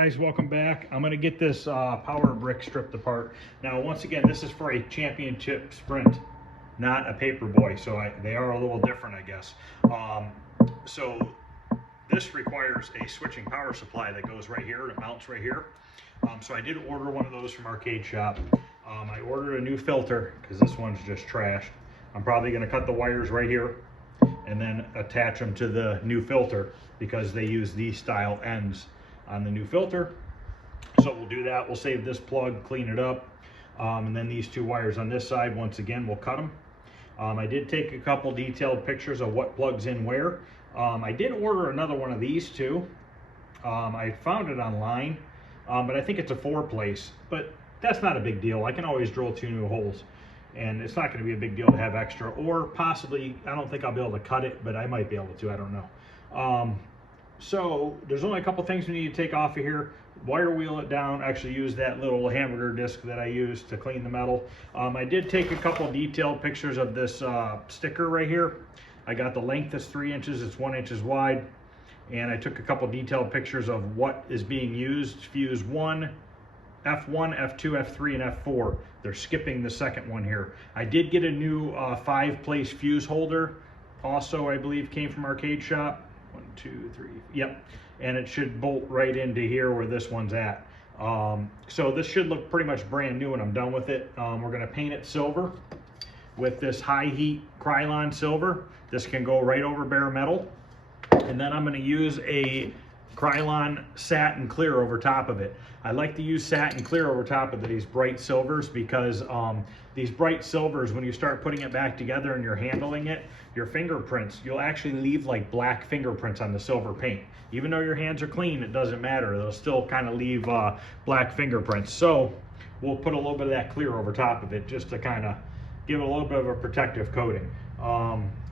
guys, welcome back. I'm going to get this power brick stripped apart. Now once again, this is for a championship sprint, not a Paperboy, so they are a little different, I guess. So this requires a switching power supply that goes right here, that mounts right here. So I did order one of those from Arcade Shop. I ordered a new filter because this one's just trashed. I'm probably going to cut the wires right here and then attach them to the new filter because they use these style ends on the new filter. So we'll do that. We'll save this plug, clean it up, and then these two wires on this side, once again, we'll cut them. I did take a couple detailed pictures of what plugs in where. I did order another one of these too. I found it online, but I think it's a 4-place, but that's not a big deal. I can always drill 2 new holes, and it's not going to be a big deal to have extra, or possibly, I don't think I'll be able to cut it, but I might be able to, I don't know. So there's only a couple things we need to take off of here. Wire wheel it down, actually use that little hamburger disc that I used to clean the metal. I did take a couple detailed pictures of this sticker right here. I got the length is 3 inches, it's 1 inch wide, and I took a couple detailed pictures of what is being used. Fuse 1, F1, F2, F3, and F4. They're skipping the second one here. I did get a new 5-place fuse holder. Also, I believe came from Arcade Shop. 1, 2, 3, yep. And it should bolt right into here where this one's at. So this should look pretty much brand new when I'm done with it. We're gonna paint it silver with this high heat Krylon silver. This can go right over bare metal. And then I'm gonna use a Krylon satin clear over top of it. I like to use satin clear over top of these bright silvers because these bright silvers, when you start putting it back together and you're handling it, your fingerprints, you'll actually leave like black fingerprints on the silver paint. Even though your hands are clean, it doesn't matter. They'll still kind of leave black fingerprints. So we'll put a little bit of that clear over top of it just to kind of give it a little bit of a protective coating.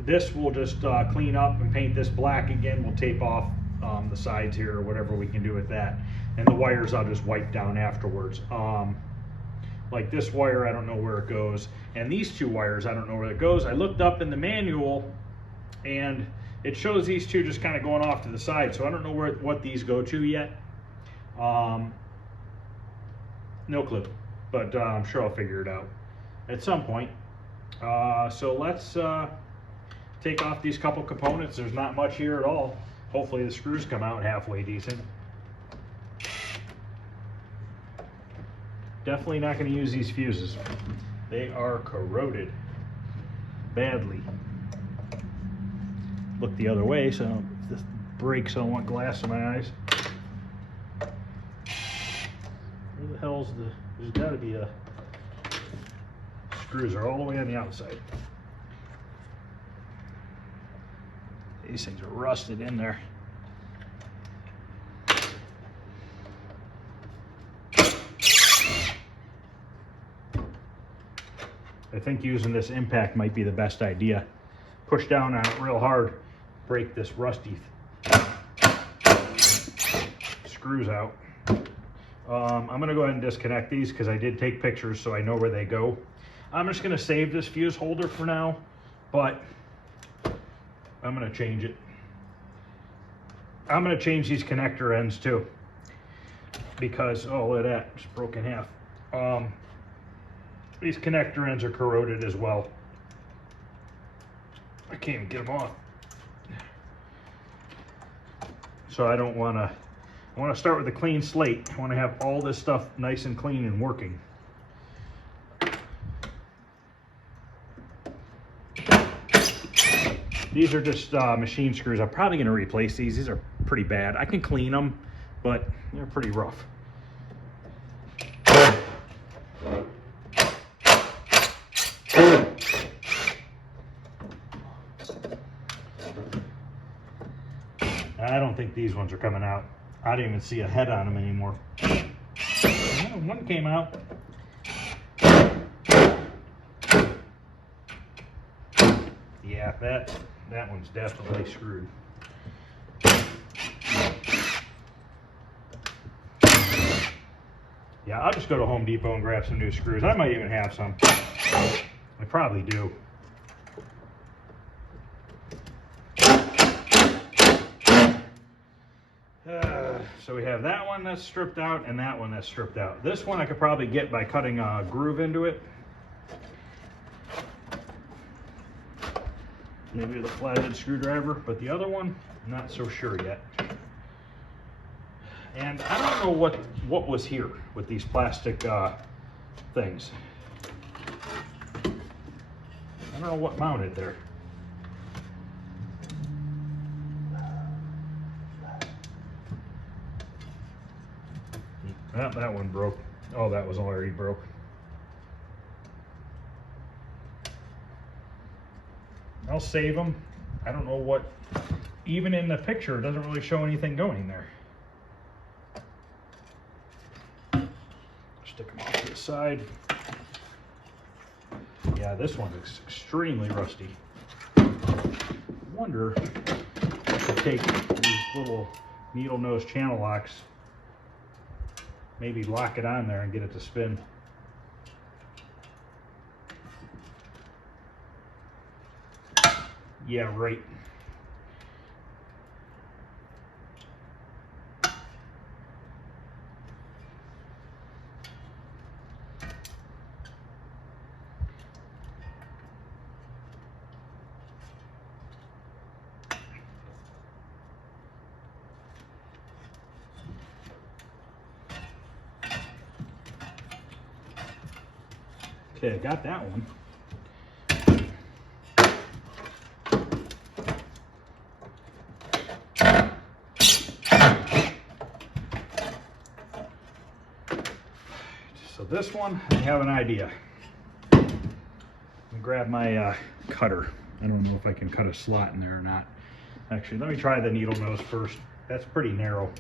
This we'll just clean up and paint this black again. We'll tape off the sides here or whatever we can do with that, and the wires I'll just wipe down afterwards. Like this wire, I don't know where it goes, and these 2 wires, I don't know where it goes. I looked up in the manual and it shows these 2 just kind of going off to the side, so I don't know what these go to yet. No clue, but I'm sure I'll figure it out at some point. So let's take off these couple components. There's not much here at all. Hopefully the screws come out halfway decent. Definitely not going to use these fuses. They are corroded badly. Look the other way, so if this breaks, I don't want glass in my eyes. Where the hell's there's got to be a... Screws are all the way on the outside. These things are rusted in there. I think using this impact might be the best idea. Push down on it real hard, break this rusty screws out. I'm going to go ahead and disconnect these because I did take pictures so I know where they go. I'm just going to save this fuse holder for now, but I'm going to change it. I'm going to change these connector ends too because, oh, look at that, just broke in half. These connector ends are corroded as well. I can't even get them off. So I don't want to, I want to start with a clean slate. I want to have all this stuff nice and clean and working. These are just machine screws. I'm probably going to replace these. These are pretty bad. I can clean them, but they're pretty rough. I don't think these ones are coming out. I don't even see a head on them anymore. One came out. Yeah, that one's definitely screwed. Yeah, I'll just go to Home Depot and grab some new screws. I might even have some. I probably do. So we have that one that's stripped out and that one that's stripped out. This one I could probably get by cutting a groove into it. Maybe with a flathead screwdriver, but the other one, not so sure yet. And I don't know what was here with these plastic things. I don't know what mounted there. That one broke. Oh, that was already broke. I'll save them. I don't know what, even in the picture, it doesn't really show anything going there. Stick them off to the side. Yeah, this one is extremely rusty. I wonder if I could take these little needle nose channel locks, maybe lock it on there and get it to spin. Yeah, right. Okay, I got that one. So this one, I have an idea. I'm gonna grab my cutter. I don't know if I can cut a slot in there or not. Actually, let me try the needle nose first. That's pretty narrow.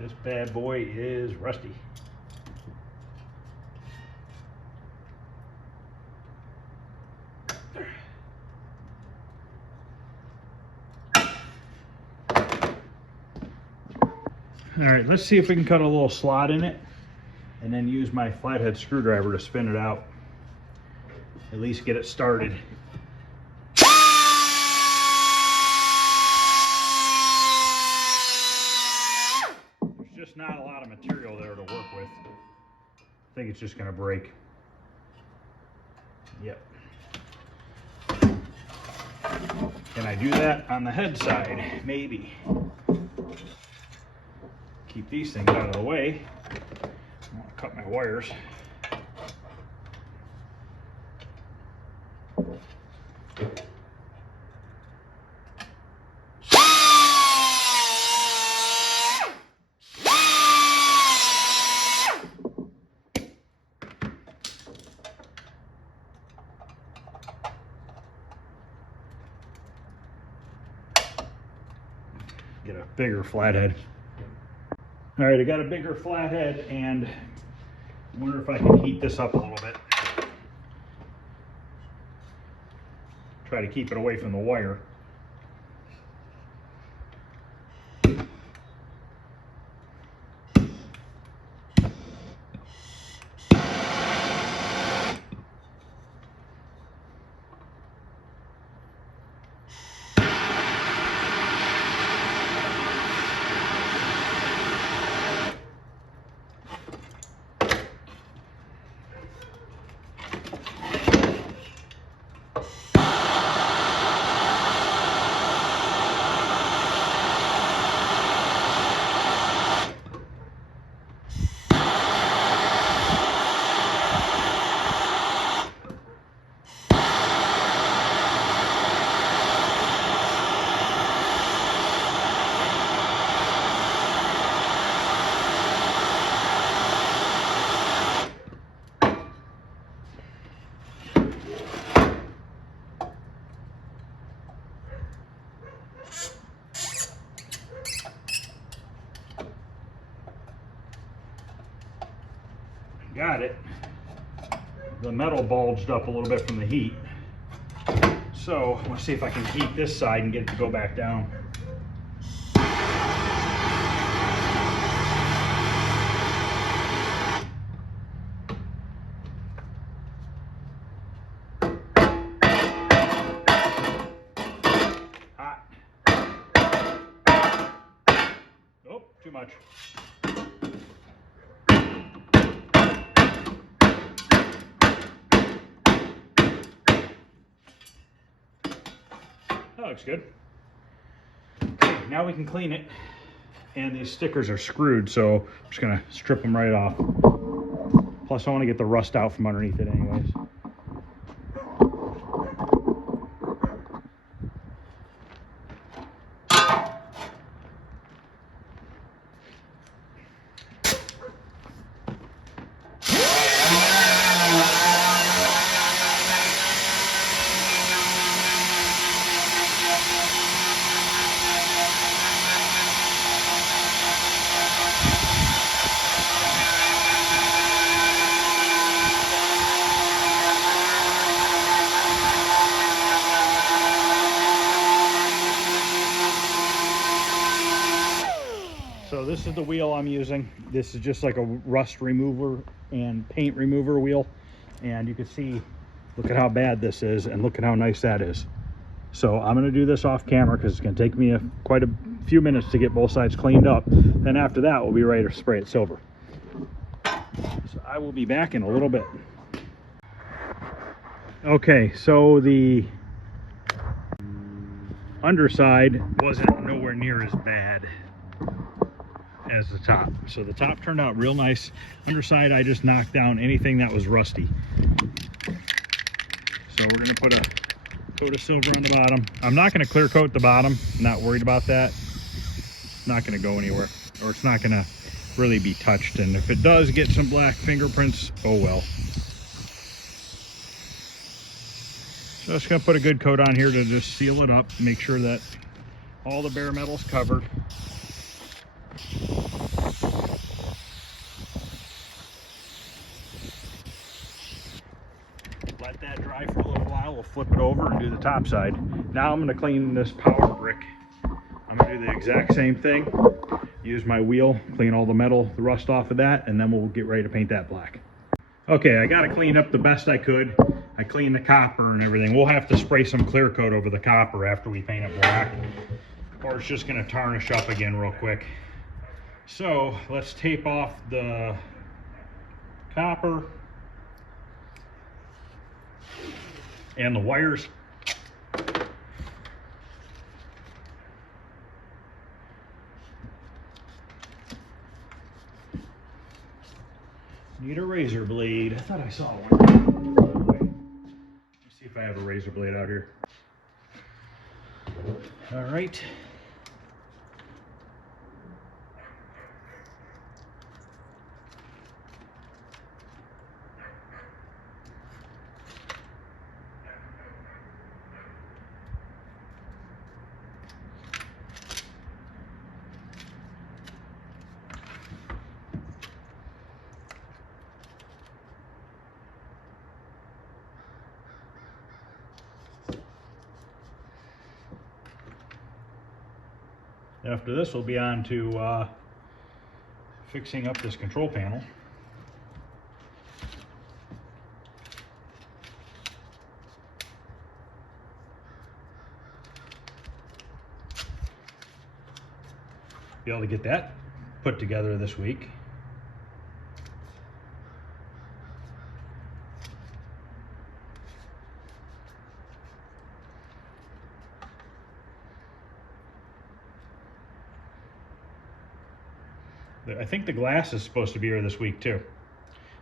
This bad boy is rusty. All right, let's see if we can cut a little slot in it and then use my flathead screwdriver to spin it out. At least get it started. There's just not a lot of material there to work with. I think it's just gonna break. Yep. Can I do that on the head side? Maybe. Keep these things out of the way. I want to cut my wires. Get a bigger flathead. All right, I got a bigger flathead and I wonder if I can heat this up a little bit. Try to keep it away from the wire. Got it. The metal bulged up a little bit from the heat. So let's see if I can heat this side and get it to go back down. too much. That looks good. Okay, now we can clean it. And these stickers are screwed, so I'm just gonna strip them right off. Plus I want to get the rust out from underneath it anyways. So this is the wheel I'm using. This is just like a rust remover and paint remover wheel. And you can see, look at how bad this is and look at how nice that is. So I'm gonna do this off camera because it's gonna take me quite a few minutes to get both sides cleaned up. Then after that, we'll be ready to spray it silver. So I will be back in a little bit. Okay, so the underside wasn't nowhere near as bad as the top. So the top turned out real nice. Underside, I just knocked down anything that was rusty. So we're gonna put a coat of silver in the bottom. I'm not gonna clear coat the bottom. I'm not worried about that. It's not gonna go anywhere, or it's not gonna really be touched. And if it does get some black fingerprints, oh well. So just gonna put a good coat on here to just seal it up, make sure that all the bare metal's covered. Let that dry for a little while. We'll flip it over and do the top side. Now I'm going to clean this power brick. I'm going to do the exact same thing. Use my wheel, clean all the metal, the rust off of that, and then we'll get ready to paint that black. Okay, I got to clean up the best I could. I cleaned the copper and everything. We'll have to spray some clear coat over the copper after we paint it black, or it's just going to tarnish up again real quick. So let's tape off the copper and the wires. Need a razor blade. I thought I saw one. Let's see if I have a razor blade out here. All right. After this, we'll be on to fixing up this control panel. Be able to get that put together this week. I think the glass is supposed to be here this week too.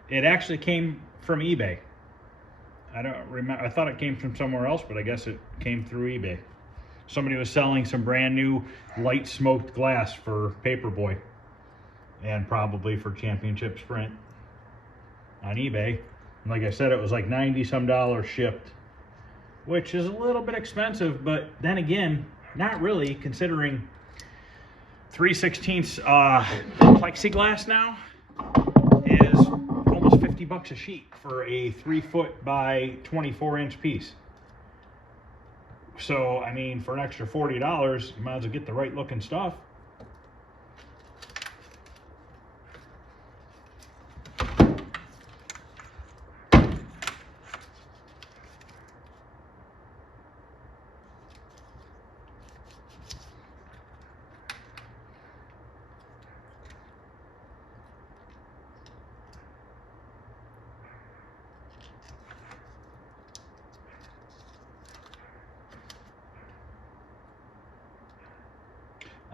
It actually came from eBay. I don't remember. I thought it came from somewhere else, but I guess it came through eBay. Somebody was selling some brand new light smoked glass for Paperboy and probably for Championship Sprint on eBay. And like I said, it was like $90 some shipped, which is a little bit expensive, but then again, not really, considering 3/16 plexiglass now is almost 50 bucks a sheet for a 3-foot by 24-inch piece. So, I mean, for an extra $40, you might as well get the right looking stuff.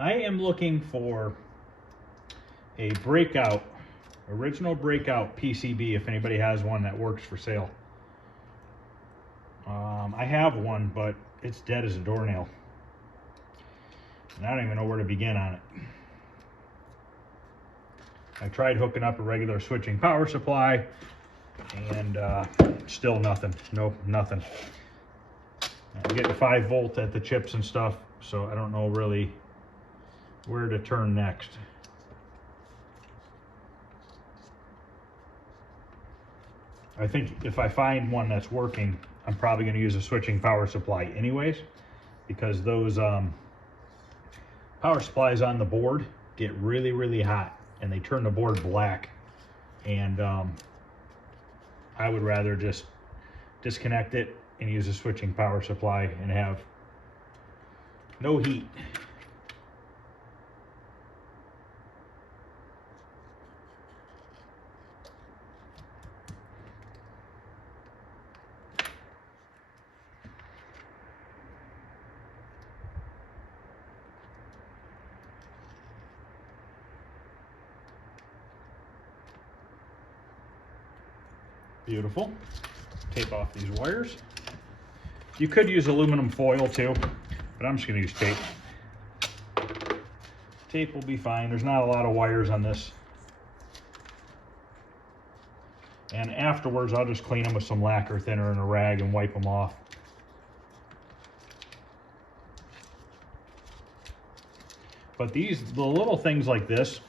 I am looking for a breakout, original breakout PCB, if anybody has one that works for sale. I have one, but it's dead as a doornail. And I don't even know where to begin on it. I tried hooking up a regular switching power supply, and still nothing. Nope, nothing. I'm getting 5 volt at the chips and stuff, so I don't know really where to turn next. I think if I find one that's working, I'm probably going to use a switching power supply anyways, because those power supplies on the board get really, really hot and they turn the board black. And I would rather just disconnect it and use a switching power supply and have no heat. Beautiful. Tape off these wires. You could use aluminum foil too, but I'm just going to use tape. Tape will be fine. There's not a lot of wires on this. And afterwards, I'll just clean them with some lacquer thinner and a rag and wipe them off. But the little things like this,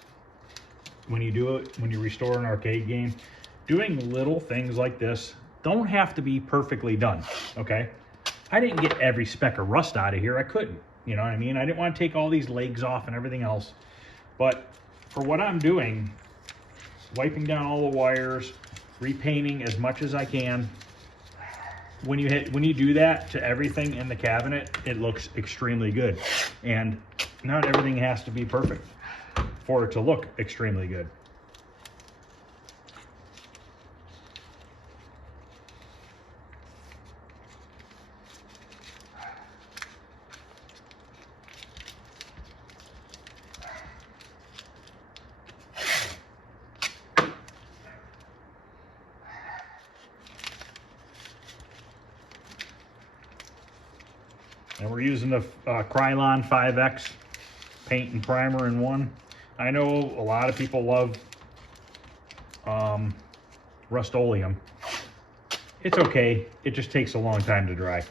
when you do it, when you restore an arcade game, doing little things like this don't have to be perfectly done, okay? I didn't get every speck of rust out of here. I couldn't, you know what I mean? I didn't want to take all these legs off and everything else. But for what I'm doing, wiping down all the wires, repainting as much as I can, when you do that to everything in the cabinet, it looks extremely good. And not everything has to be perfect for it to look extremely good. And we're using the Krylon 5X paint and primer in one. I know a lot of people love Rust-Oleum. It's okay. It just takes a long time to dry.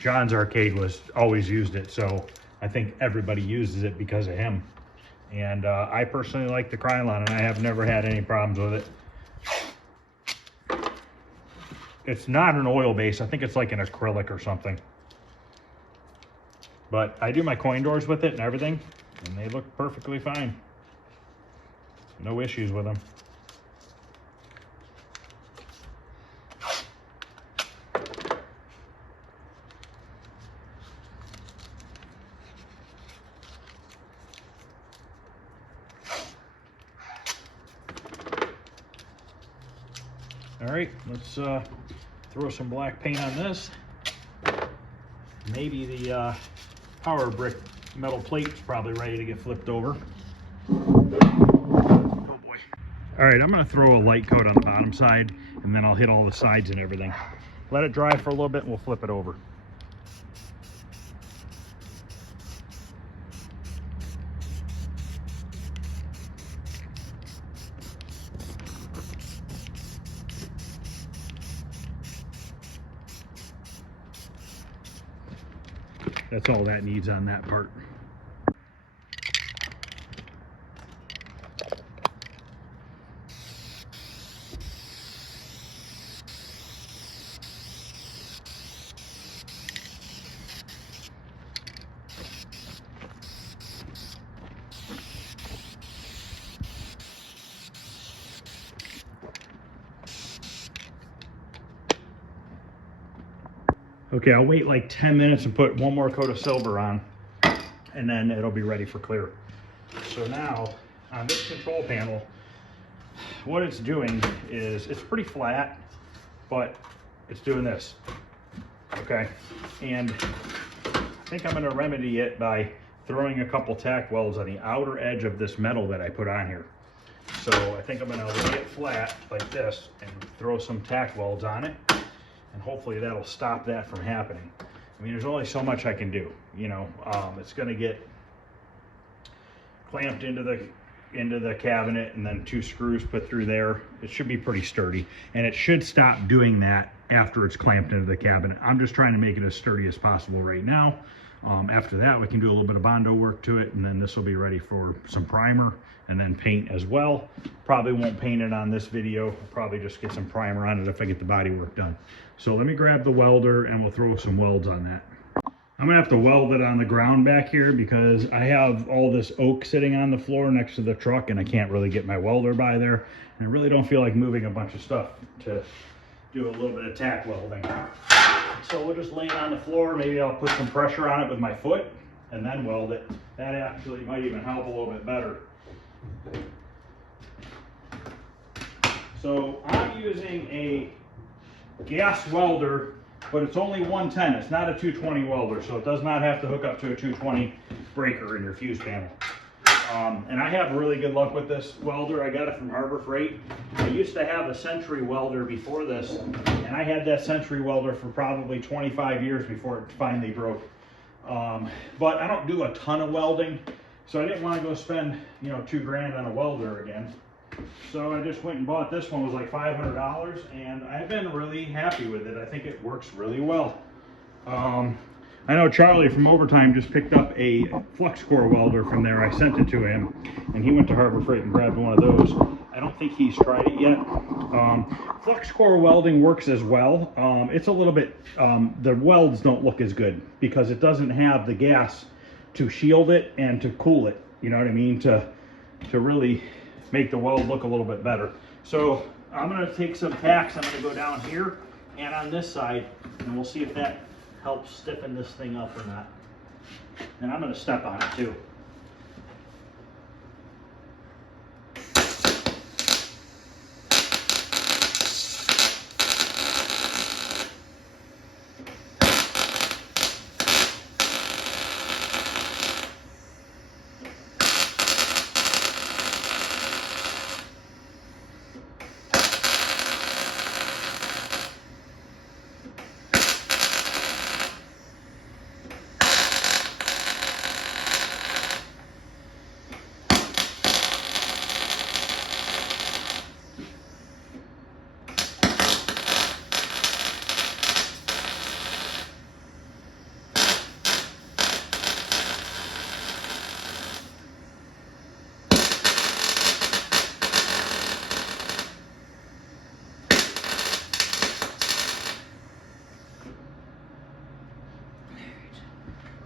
John's Arcade always used it, so I think everybody uses it because of him. And I personally like the Krylon, and I have never had any problems with it. It's not an oil base. I think it's like an acrylic or something. But I do my coin doors with it and everything, and they look perfectly fine. No issues with them. All right, let's throw some black paint on this. Maybe the power brick metal plate is probably ready to get flipped over. Oh boy. All right, I'm gonna throw a light coat on the bottom side, and then I'll hit all the sides and everything. Let it dry for a little bit and we'll flip it over. That's all that needs on that part. Okay, I'll wait like 10 minutes and put one more coat of silver on, and then it'll be ready for clear. So now, on this control panel, what it's doing is, it's pretty flat, but it's doing this, okay? And I think I'm gonna remedy it by throwing a couple tack welds on the outer edge of this metal that I put on here. So I think I'm gonna lay it flat like this and throw some tack welds on it, and hopefully that'll stop that from happening. I mean, there's only so much I can do, you know. It's gonna get clamped into the cabinet and then 2 screws put through there. It should be pretty sturdy, and it should stop doing that after it's clamped into the cabinet. I'm just trying to make it as sturdy as possible right now. After that, we can do a little bit of Bondo work to it, and then this will be ready for some primer and then paint as well. Probably won't paint it on this video. I'll probably just get some primer on it if I get the body work done. So let me grab the welder and we'll throw some welds on that. I'm gonna have to weld it on the ground back here because I have all this oak sitting on the floor next to the truck, and I can't really get my welder by there. And I really don't feel like moving a bunch of stuff to do a little bit of tack welding. So we'll just lay it on the floor. Maybe I'll put some pressure on it with my foot and then weld it. That actually might even help a little bit better. So I'm using a gas welder, but it's only 110. It's not a 220 welder, so it does not have to hook up to a 220 breaker in your fuse panel. And I have really good luck with this welder. I got it from Harbor Freight. I used to have a Century welder before this, and I had that Century welder for probably 25 years before it finally broke. But I don't do a ton of welding, so I didn't want to go spend, you know, $2 grand on a welder again. So I just went and bought this one. It was like $500, and I've been really happy with it. I think it works really well. I know Charlie from Overtime just picked up a flux core welder from there. I sent it to him, and he went to Harbor Freight and grabbed one of those. I don't think he's tried it yet. Flux core welding works as well. It's a little bit, the welds don't look as good because it doesn't have the gas to shield it and to cool it. You know what I mean? To really make the weld look a little bit better. So I'm going to take some tacks. I'm going to go down here and on this side, and we'll see if that helps stiffen this thing up or not. And I'm going to step on it too.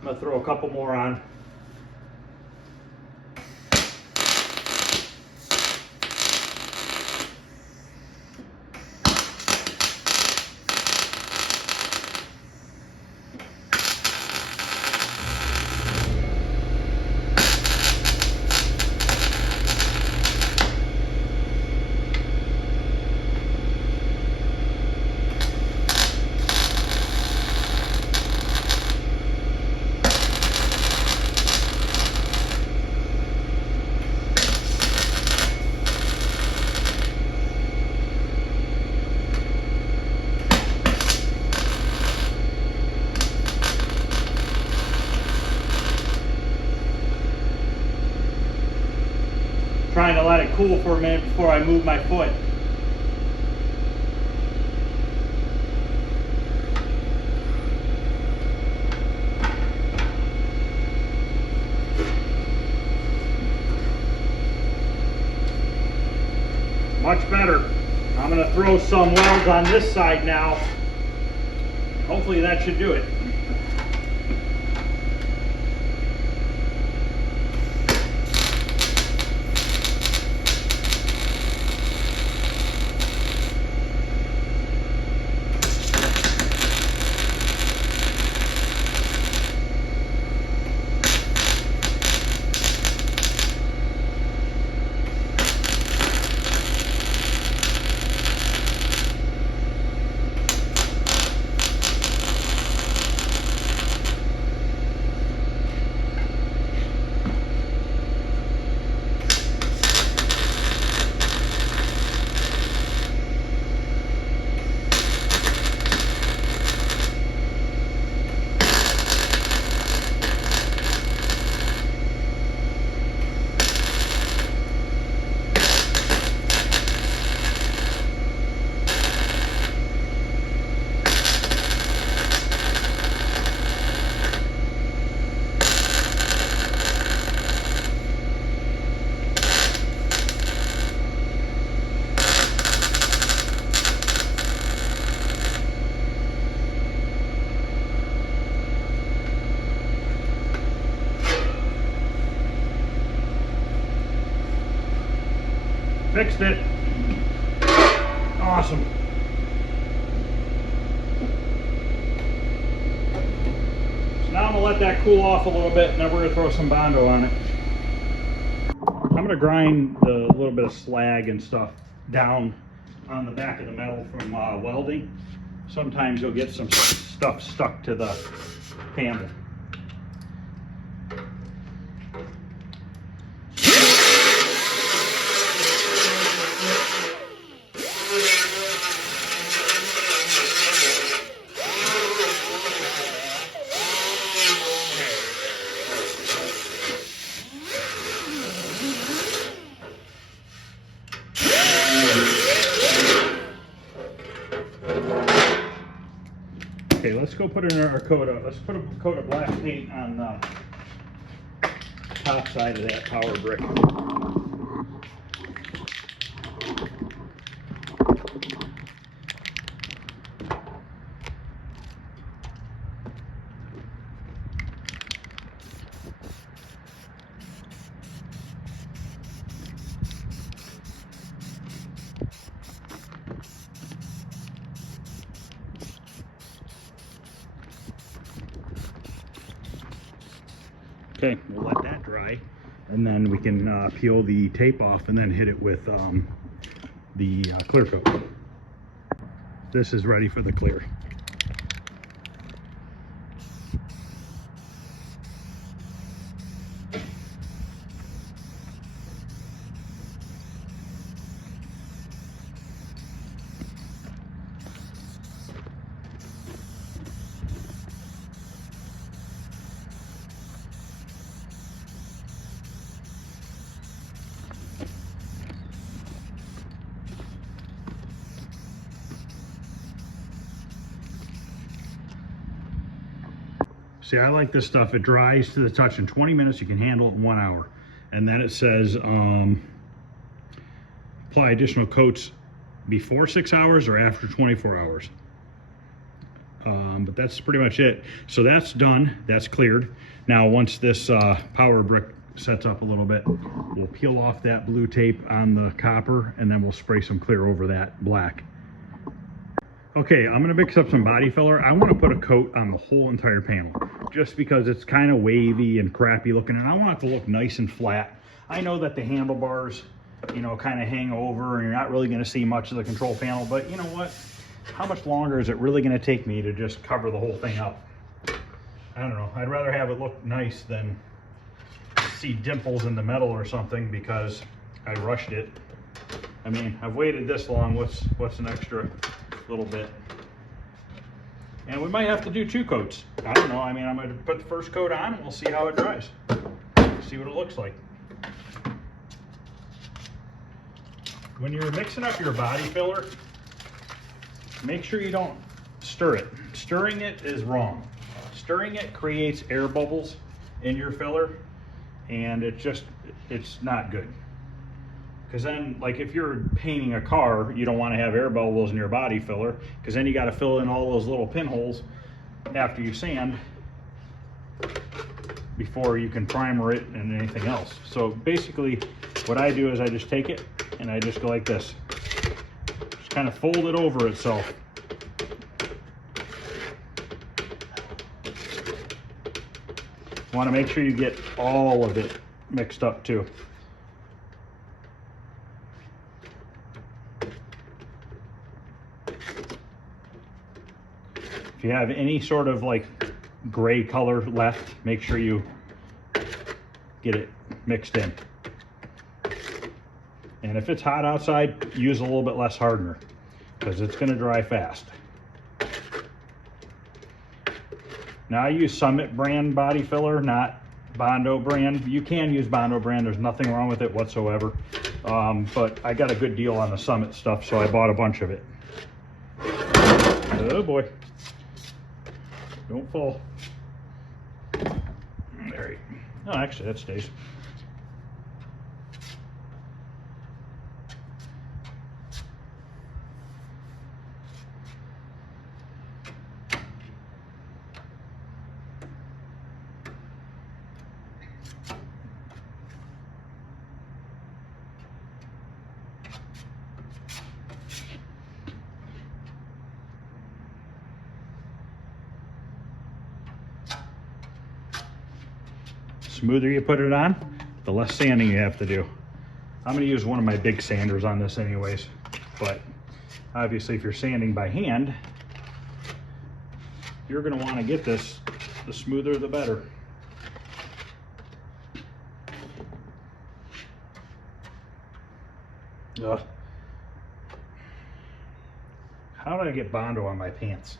I'm going to throw a couple more on. Trying to let it cool for a minute before I move my foot. Much better. I'm going to throw some welds on this side now. Hopefully that should do it. Fixed it. Awesome. So now I'm gonna let that cool off a little bit, and then we're gonna throw some Bondo on it. I'm gonna grind the little bit of slag and stuff down on the back of the metal from welding. Sometimes you'll get some stuff stuck to the handle. Okay, let's go put in our coat of, let's put a coat of black paint on the top side of that power brick. Okay, we'll let that dry, and then we can peel the tape off and then hit it with the clear coat. This is ready for the clear. See, I like this stuff. It dries to the touch in 20 minutes. You can handle it in 1 hour. And then it says apply additional coats before 6 hours or after 24 hours. But that's pretty much it. So that's done. That's cleared. Now, once this power brick sets up a little bit, we'll peel off that blue tape on the copper, and then we'll spray some clear over that black. Okay, I'm gonna mix up some body filler. I wanna put a coat on the whole entire panel just because it's kind of wavy and crappy looking, and I want it to look nice and flat. I know that the handlebars, you know, kind of hang over and you're not really gonna see much of the control panel, but you know what? How much longer is it really gonna take me to just cover the whole thing up? I don't know. I'd rather have it look nice than see dimples in the metal or something because I rushed it. I mean, I've waited this long. What's an extra little bit? And we might have to do 2 coats. I don't know. I mean, I'm going to put the first coat on and we'll see how it dries. See what it looks like. When you're mixing up your body filler, make sure you don't stir it. Stirring it is wrong. Stirring it creates air bubbles in your filler, and it's not good. Because then, like if you're painting a car, you don't want to have air bubbles in your body filler, because then you got to fill in all those little pinholes after you sand before you can primer it and anything else. So basically what I do is I just take it and I just go like this. Just kind of fold it over itself. Want to make sure you get all of it mixed up too. If you have any sort of like gray color left, make sure you get it mixed in. And if it's hot outside, use a little bit less hardener because it's going to dry fast. Now I use Summit brand body filler, not Bondo brand. You can use Bondo brand, there's nothing wrong with it whatsoever. But I got a good deal on the Summit stuff, so I bought a bunch of it. Oh boy. Don't fall. There you go. Oh, actually that stays. smoother you put it on, the less sanding you have to do. I'm going to use one of my big sanders on this anyways, but obviously if you're sanding by hand, you're going to want to get this, the smoother the better. Ugh. How did I get Bondo on my pants?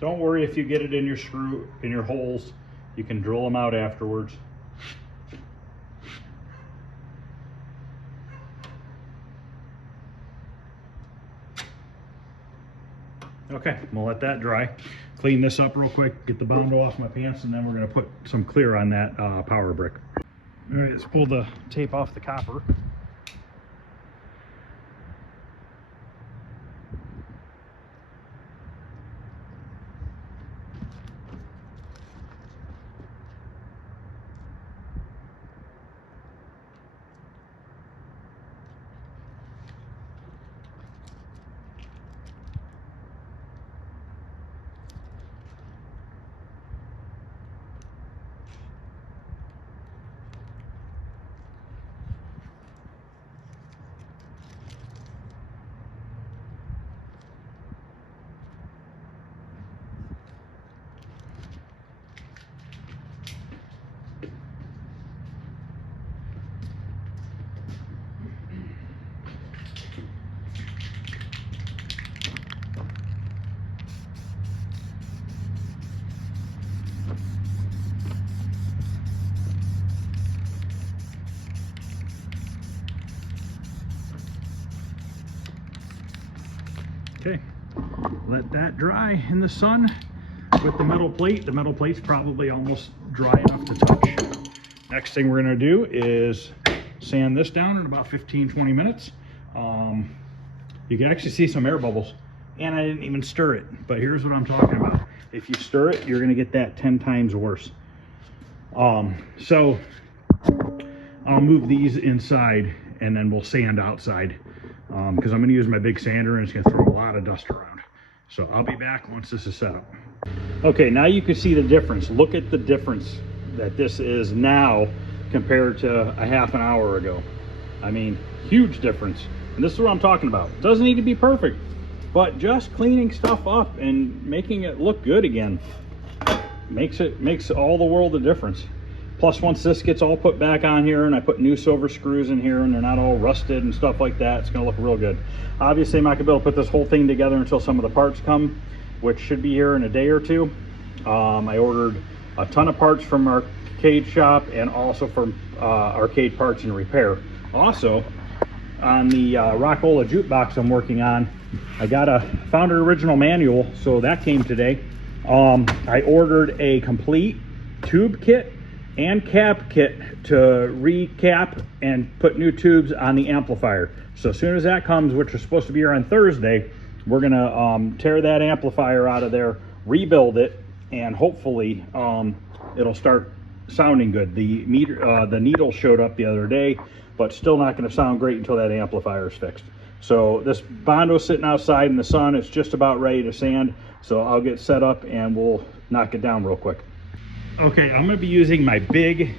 Don't worry if you get it in your screw, in your holes. You can drill them out afterwards. Okay, I'm gonna let that dry. Clean this up real quick, get the Bondo off my pants, and then we're gonna put some clear on that power brick. All right, let's pull the tape off the copper. Okay, let that dry in the sun with the metal plate. The metal plate's probably almost dry enough to touch. Next thing we're gonna do is sand this down in about 15-20 minutes. You can actually see some air bubbles, and I didn't even stir it, but here's what I'm talking about. If you stir it, you're gonna get that 10 times worse. So I'll move these inside and then we'll sand outside. Because I'm going to use my big sander and it's going to throw a lot of dust around. So I'll be back once this is set up. Okay, now you can see the difference. Look at the difference that this is now compared to a half an hour ago. I mean, huge difference. And this is what I'm talking about. It doesn't need to be perfect, but just cleaning stuff up and making it look good again makes all the world of difference. Plus, once this gets all put back on here and I put new silver screws in here and they're not all rusted and stuff like that, it's gonna look real good. Obviously, I'm not gonna be able to put this whole thing together until some of the parts come, which should be here in a day or two. I ordered a ton of parts from Arcade Shop and also from Arcade Parts and Repair. Also, on the Rockola jukebox I'm working on, I got a Founder Original manual, so that came today. I ordered a complete tube kit and cap kit to recap and put new tubes on the amplifier. So as soon as that comes, which is supposed to be here on Thursday, we're gonna tear that amplifier out of there, rebuild it, and hopefully it'll start sounding good. The needle showed up the other day, but still not gonna sound great until that amplifier is fixed. So this Bondo's sitting outside in the sun. It's just about ready to sand. So I'll get set up and we'll knock it down real quick. Okay, I'm gonna be using my big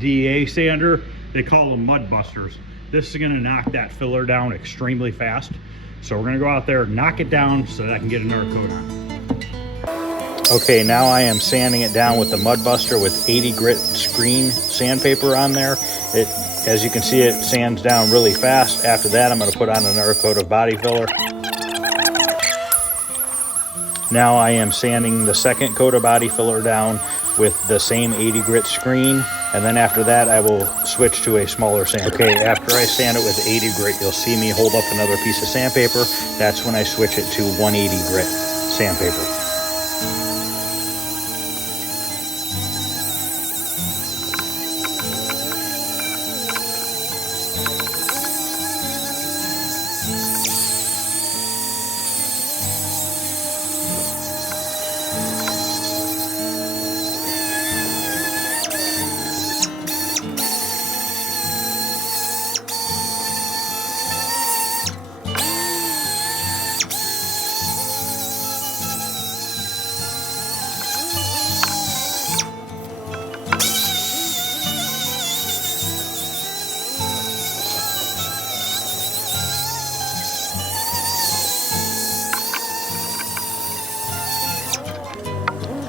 DA sander. They call them mud busters. This is gonna knock that filler down extremely fast. So we're gonna go out there, knock it down so that I can get another coat on. Okay, now I am sanding it down with the mud buster with 80 grit screen sandpaper on there. As you can see, it sands down really fast. After that, I'm gonna put on another coat of body filler. Now I am sanding the second coat of body filler down with the same 80 grit screen, and then after that I will switch to a smaller sand. Okay, after I sand it with 80 grit, you'll see me hold up another piece of sandpaper. That's when I switch it to 180 grit sandpaper.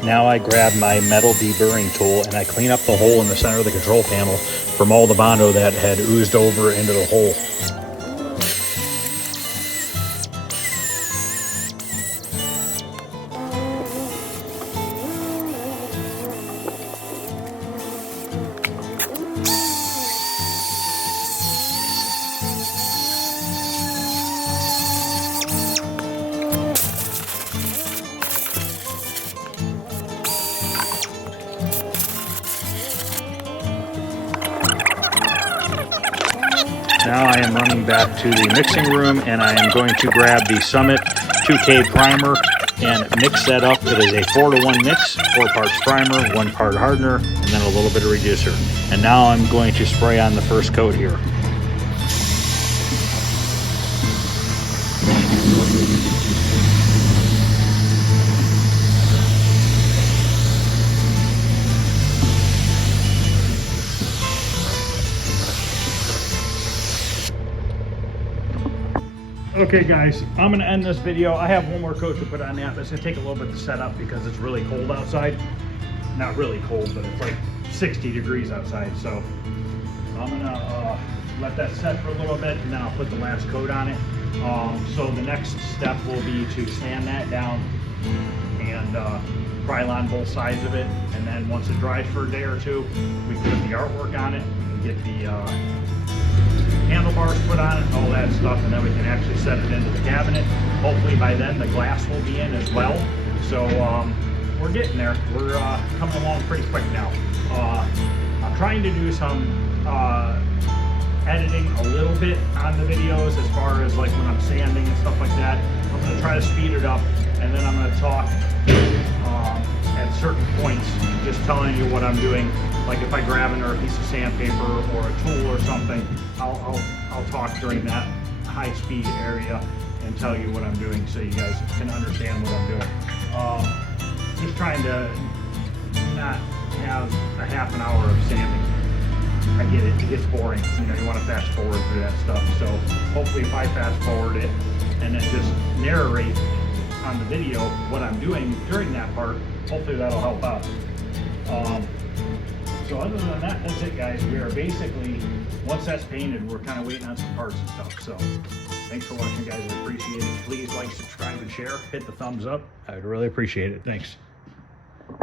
Now I grab my metal deburring tool and I clean up the hole in the center of the control panel from all the Bondo that had oozed over into the hole. Now I am running back to the mixing room and I am going to grab the Summit 2K primer and mix that up. It is a 4-to-1 mix, 4 parts primer, 1 part hardener, and then a little bit of reducer. And now I'm going to spray on the first coat here. Okay guys, I'm gonna end this video. I have one more coat to put on that, but it's gonna take a little bit to set up because it's really cold outside. Not really cold, but it's like 60 degrees outside. So I'm gonna let that set for a little bit and then I'll put the last coat on it. So the next step will be to sand that down and Krylon both sides of it. And then once it dries for a day or two, we can put the artwork on it. We can get the handlebars put on it, all that stuff, and then we can actually set it into the cabinet. Hopefully by then the glass will be in as well. So we're getting there. We're coming along pretty quick now. I'm trying to do some editing a little bit on the videos as far as like when I'm sanding and stuff like that. I'm going to try to speed it up, and then I'm going to talk at certain points, just telling you what I'm doing. Like if I grab another piece of sandpaper or a tool or something, I'll talk during that high speed area and tell you what I'm doing so you guys can understand what I'm doing. Just trying to not have a half an hour of sanding. I get it, it gets boring. You know, you want to fast forward through that stuff. So hopefully if I fast forward it and then just narrate on the video what I'm doing during that part, hopefully that'll help out. So other than that, that's it guys. We are basically, once that's painted, we're kind of waiting on some parts and stuff. So thanks for watching guys, I appreciate it. Please like, subscribe, and share. Hit the thumbs up. I'd really appreciate it. Thanks.